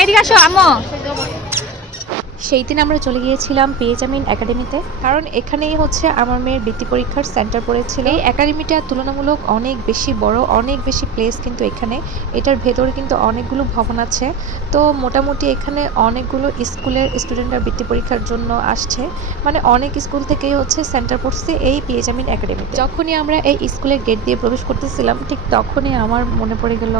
এদিকে আসো আম্মু। সেই দিন আমরা চলে গিয়েছিলাম পেজামিন একাডেমিতে, কারণ এখানেই হচ্ছে আমার মেয়ের বৃত্তি পরীক্ষার সেন্টার পড়েছিল। এই একাডেমিটা তুলনামূলক অনেক বেশি বড়, অনেক বেশি প্লেস কিন্তু এখানে। এটার ভেতরে কিন্তু অনেকগুলো ভবন আছে। তো মোটামুটি এখানে অনেকগুলো স্কুলের স্টুডেন্টরা বৃত্তি পরীক্ষার জন্য আসছে। মানে অনেক স্কুল থেকেই হচ্ছে সেন্টার পড়ছে এই পেজামিন একাডেমিতে। যখনই আমরা এই স্কুলের গেট দিয়ে প্রবেশ করতেছিলাম, ঠিক তখনই আমার মনে পড়ে গেল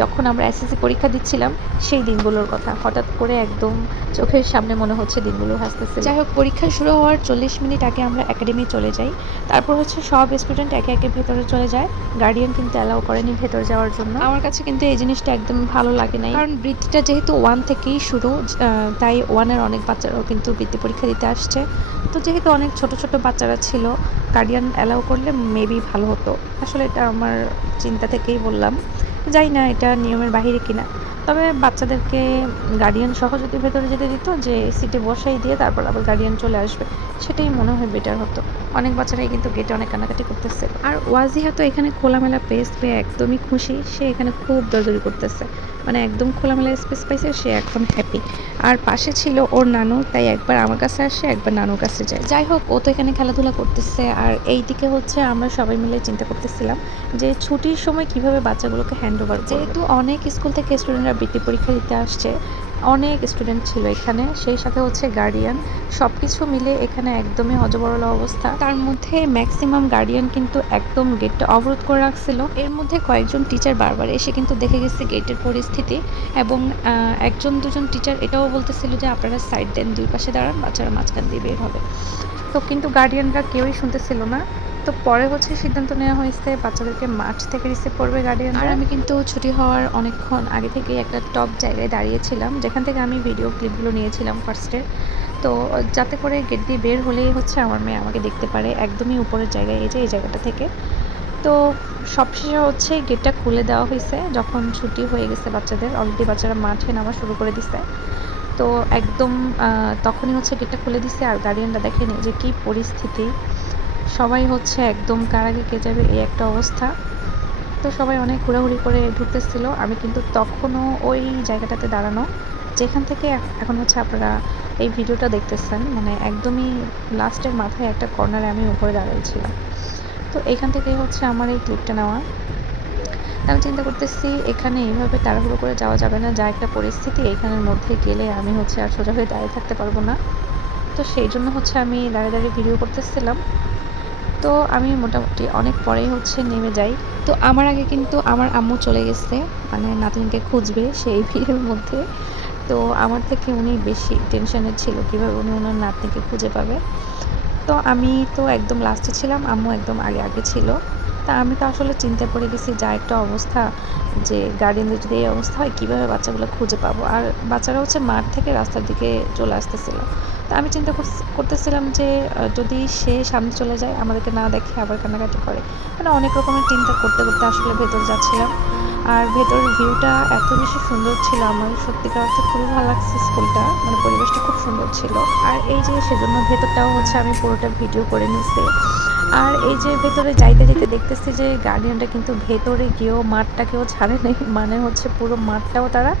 যখন আমরা এসএসসি পরীক্ষা দিচ্ছিলাম সেই দিনগুলোর কথা। হঠাৎ করে একদম চোখের সামনে মনে হচ্ছে দিনগুলো হাসতেছে। যাই হোক, পরীক্ষা শুরু হওয়ার 40 মিনিট আগে আমরা একাডেমি চলে যাই। তারপর হচ্ছে সব স্টুডেন্ট একে একে ভেতরে চলে যায়। গার্ডিয়ান কিন্তু অ্যালাউ করেনি ভেতরে যাওয়ার জন্য। আমার কাছে কিন্তু এই জিনিসটা একদম ভালো লাগে নাই, কারণ বৃত্তিটা যেহেতু 1 থেকেই শুরু, তাই 1-এর অনেক বাচ্চারাও কিন্তু বৃত্তি পরীক্ষা দিতে আসছে। তো যেহেতু অনেক ছোট ছোট বাচ্চারা ছিল, গার্ডিয়ান অ্যালাউ করলে মেবি ভালো হতো। আসলে এটা আমার চিন্তা থেকেই বললাম, জানি না এটা নিয়মের বাহিরে কিনা। তবে বাচ্চাদেরকে গার্ডিয়ান সহ যদি ভেতরে যেতে দিত, যে সিটে বসাই দিয়ে তারপর আবার গার্ডিয়ান চলে আসবে, সেটাই মনে হয় বেটার হতো। অনেক বাচ্চারাই কিন্তু গেটে অনেক কান্নাকাটি করতেছে। আর ওয়াজিহা তো এখানে খোলামেলা প্লেস পেয়ে একদমই খুশি। সে এখানে খুব দৌড়াদৌড়ি করতেছে, মানে একদম খোলামেলা স্পেস পাইছে, সে এখন হ্যাপি। আর পাশে ছিল ওর নানু, তাই একবার আমার কাছে আসে, একবার নানুর কাছে যায়। যাই হোক, ও তো এখানে খেলাধুলা করতেছে। আর এই দিকে হচ্ছে আমরা সবাই মিলে চিন্তা করতেছিলাম যে ছুটির সময় কিভাবে বাচ্চাগুলোকে হ্যান্ড ওভার, যেহেতু অনেক স্কুল থেকে স্টুডেন্টরা বৃত্তি পরীক্ষা দিতে আসছে, অনেক স্টুডেন্ট ছিল এখানে, সেই সাথে হচ্ছে গার্ডিয়ান, সব কিছু মিলে এখানে একদমই হজবরল অবস্থা। তার মধ্যে ম্যাক্সিমাম গার্ডিয়ান কিন্তু একদম গেটটা অবরোধ করে রাখছিল। এর মধ্যে কয়েকজন টিচার বারবার এসে কিন্তু দেখে গেছে গেটের পরিস্থিতি, এবং একজন দুজন টিচার এটাও বলতেছিল যে আপনারা সাইড দেন, দুই পাশে দাঁড়ান, বাচ্চারা মাঝখান দিয়ে বের হবে। তো কিন্তু গার্ডিয়ানরা কেউই শুনতেছিল না। তো পরে হচ্ছে সিদ্ধান্ত নেওয়া হয়েছে বাচ্চাদেরকে মাঠ থেকে রিসিভ করবে গার্ডিয়ান। আর আমি কিন্তু ছুটি হওয়ার অনেকক্ষণ আগে থেকে একটা টপ জায়গায় দাঁড়িয়েছিলাম, যেখান থেকে আমি ভিডিও ক্লিপগুলো নিয়েছিলাম ফার্স্টে। তো যাতে করে গেট দিয়ে বের হলেই হচ্ছে আমার মেয়ে আমাকে দেখতে পারে, একদমই উপরের জায়গায়, এই যে এই জায়গাটা থেকে। তো সবশেষে হচ্ছে গেটটা খুলে দেওয়া হয়েছে যখন ছুটি হয়ে গেছে বাচ্চাদের, অলরেডি বাচ্চারা মাঠে নামা শুরু করে দিছে। তো একদম তখনই হচ্ছে গেটটা খুলে দিছে। আর গার্ডিয়ানরা দেখেনি যে কী পরিস্থিতি, সবাই হচ্ছে একদম কার আগে কে যাবে এই একটা অবস্থা। তো সবাই অনেক ঘোরাঘুরি করে ঢুকতেছিল। আমি কিন্তু তখনও ওই জায়গাটাতে দাঁড়ানো, যেখান থেকে এখন হচ্ছে আপনারা এই ভিডিওটা দেখতেছেন, মানে একদমই লাস্টের মাথায় একটা কর্নারে আমি উপরে দাঁড়িয়েছিলাম। তো এইখান থেকেই হচ্ছে আমার এই ক্লিপটা নেওয়া। আমি চিন্তা করতেছি এখানে এইভাবে তাড়াহুড়ো করে যাওয়া যাবে না, যা একটা পরিস্থিতি, এইখানের মধ্যে গেলে আমি হচ্ছে আর সোজা হয়ে দাঁড়িয়ে থাকতে পারবো না। তো সেই জন্য হচ্ছে আমি দাঁড়িয়ে দাঁড়িয়ে ভিডিও করতেছিলাম। তো আমি মোটামুটি অনেক পরেই হচ্ছে নেমে যাই। তো আমার আগে কিন্তু আমার আম্মু চলে গেছে, মানে নাতনিকে খুঁজবে সেই ভিড়ের মধ্যে। তো আমার থেকে উনি বেশি টেনশনে ছিল কীভাবে উনি ওনার নাতনিকে খুঁজে পাবে। তো আমি তো একদম লাস্টে ছিলাম, আম্মু একদম আগে আগে ছিল। তা আমি তো আসলে চিন্তায় পড়ে গেছি, যা একটা অবস্থা, যে গার্ডিয়ানদের যদি এই অবস্থা হয় কীভাবে বাচ্চাগুলো খুঁজে পাবো। আর বাচ্চারা হচ্ছে মাঠ থেকে রাস্তার দিকে চলে আসতেছিল। তো আমি চিন্তা করতেছিলাম যে যদি সে সামনে চলে যায়, আমাদেরকে না দেখে আবার কান্নাকাটি করে, মানে অনেক রকমের চিন্তা করতে করতে আসলে ভেতর যাচ্ছিলাম। আর ভেতরের ভিউটা এত বেশি সুন্দর ছিল, আমার সত্যিকার অর্থে খুবই ভালো লাগছে স্কুলটা, মানে পরিবেশটা খুব সুন্দর ছিল। আর এই যে সেজন্য ভেতরটাও হচ্ছে আমি পুরোটা ভিডিও করে নিছি। আর এই যে ভেতরে যাইতে যেতে দেখতেছি যে গার্ডিয়ানরা কিন্তু ভেতরে গিয়েও মাঠটাকেও ছাড়ে নেই, মানে হচ্ছে পুরো মাঠটাও তারা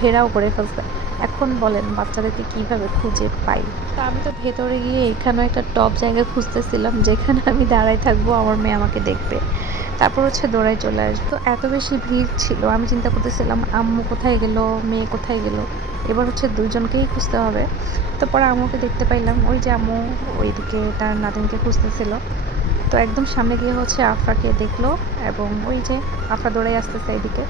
ঘেরাও করে ফেলছে। এখন বলেন বাচ্চাদেরকে কিভাবে খুঁজে পাই? তো আমি তো ভেতরে গিয়ে এখানেও একটা টপ জায়গা খুঁজতেছিলাম, যেখানে আমি দাঁড়ায় থাকবো, আমার মেয়ে আমাকে দেখবে, তারপর হচ্ছে দৌড়ায় চলে আসবে। তো এত বেশি ভিড় ছিল, আমি চিন্তা করতেছিলাম আম্মু কোথায় গেল, মেয়ে কোথায় গেল, এবার হচ্ছে দুইজনকেই খুঁজতে হবে। তো পরে আম্মুকে দেখতে পাইলাম, ওই যে আম্মু ওইদিকে তার নাতিনকে খুঁজতেছিল। তো একদম সামনে গিয়ে হচ্ছে আফরাকে দেখলো, এবং ওই যে আফরা দৌড়াই আসতেছে এদিকে।